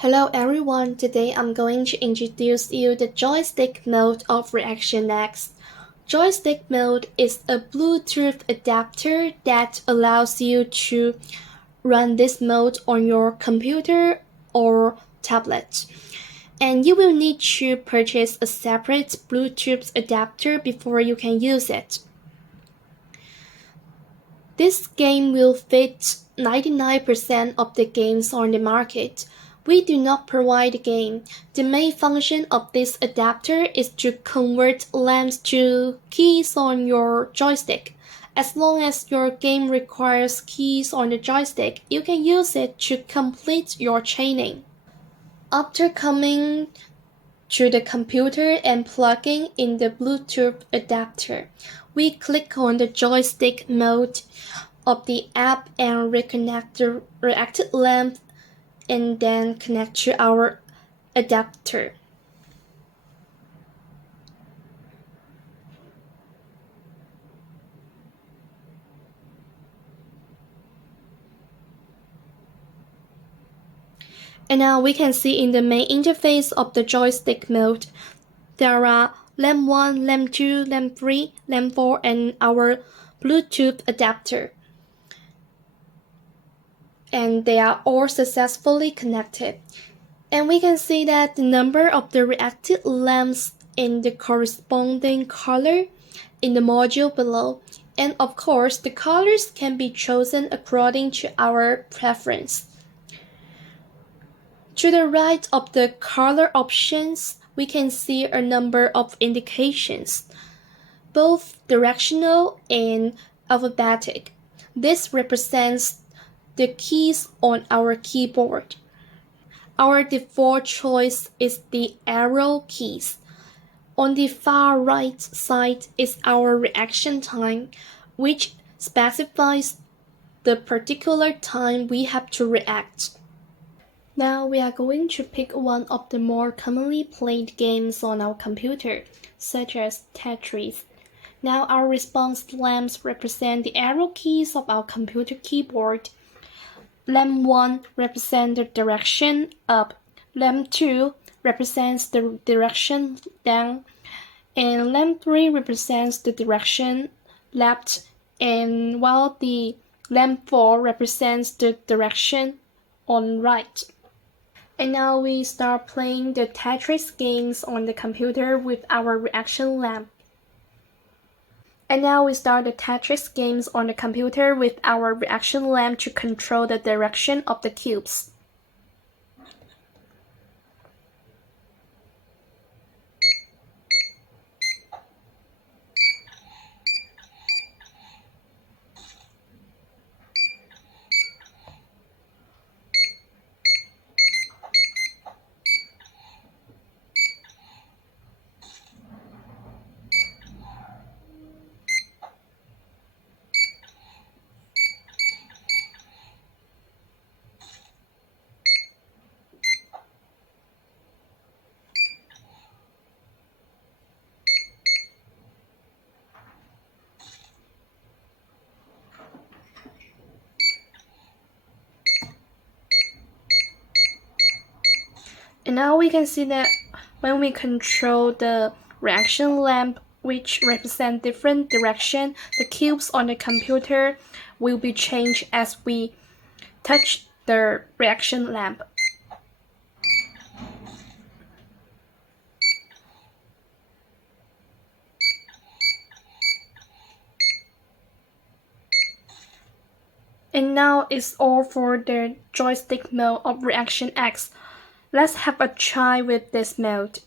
Hello everyone, today I'm going to introduce you the joystick mode of Reaction X. Joystick mode is a Bluetooth adapter that allows you to run this mode on your computer or tablet. And you will need to purchase a separate Bluetooth adapter before you can use it. This game will fit 99% of the games on the market. We do not provide the game. The main function of this adapter is to convert lamps to keys on your joystick. As long as your game requires keys on the joystick, you can use it to complete your chaining. After coming to the computer and plugging in the Bluetooth adapter, we click on the joystick mode of the app and reconnect the reacted lamp and then connect to our adapter. And now we can see in the main interface of the joystick mode, there are lamp 1, lamp 2, lamp 3, lamp 4, and our Bluetooth adapter. And they are all successfully connected. And we can see that the number of the reacted lamps in the corresponding color in the module below. And of course, the colors can be chosen according to our preference. To the right of the color options, we can see a number of indications, both directional and alphabetic. This represents the keys on our keyboard. Our default choice is the arrow keys. On the far right side is our reaction time, which specifies the particular time we have to react. Now we are going to pick one of the more commonly played games on our computer, such as Tetris. Now our response lamps represent the arrow keys of our computer keyboard. Lamp 1 represents the direction up, lamp 2 represents the direction down, and lamp 3 represents the direction left, and while the lamp 4 represents the direction on right. And now we start playing the Tetris games on the computer with our reaction lamp. And now we start the Tetris games on the computer with our reaction lamp to control the direction of the cubes. And now we can see that when we control the reaction lamp, which represent different direction, the cubes on the computer will be changed as we touch the reaction lamp. And now it's all for the joystick mode of Reaction X. Let's have a try with this mode.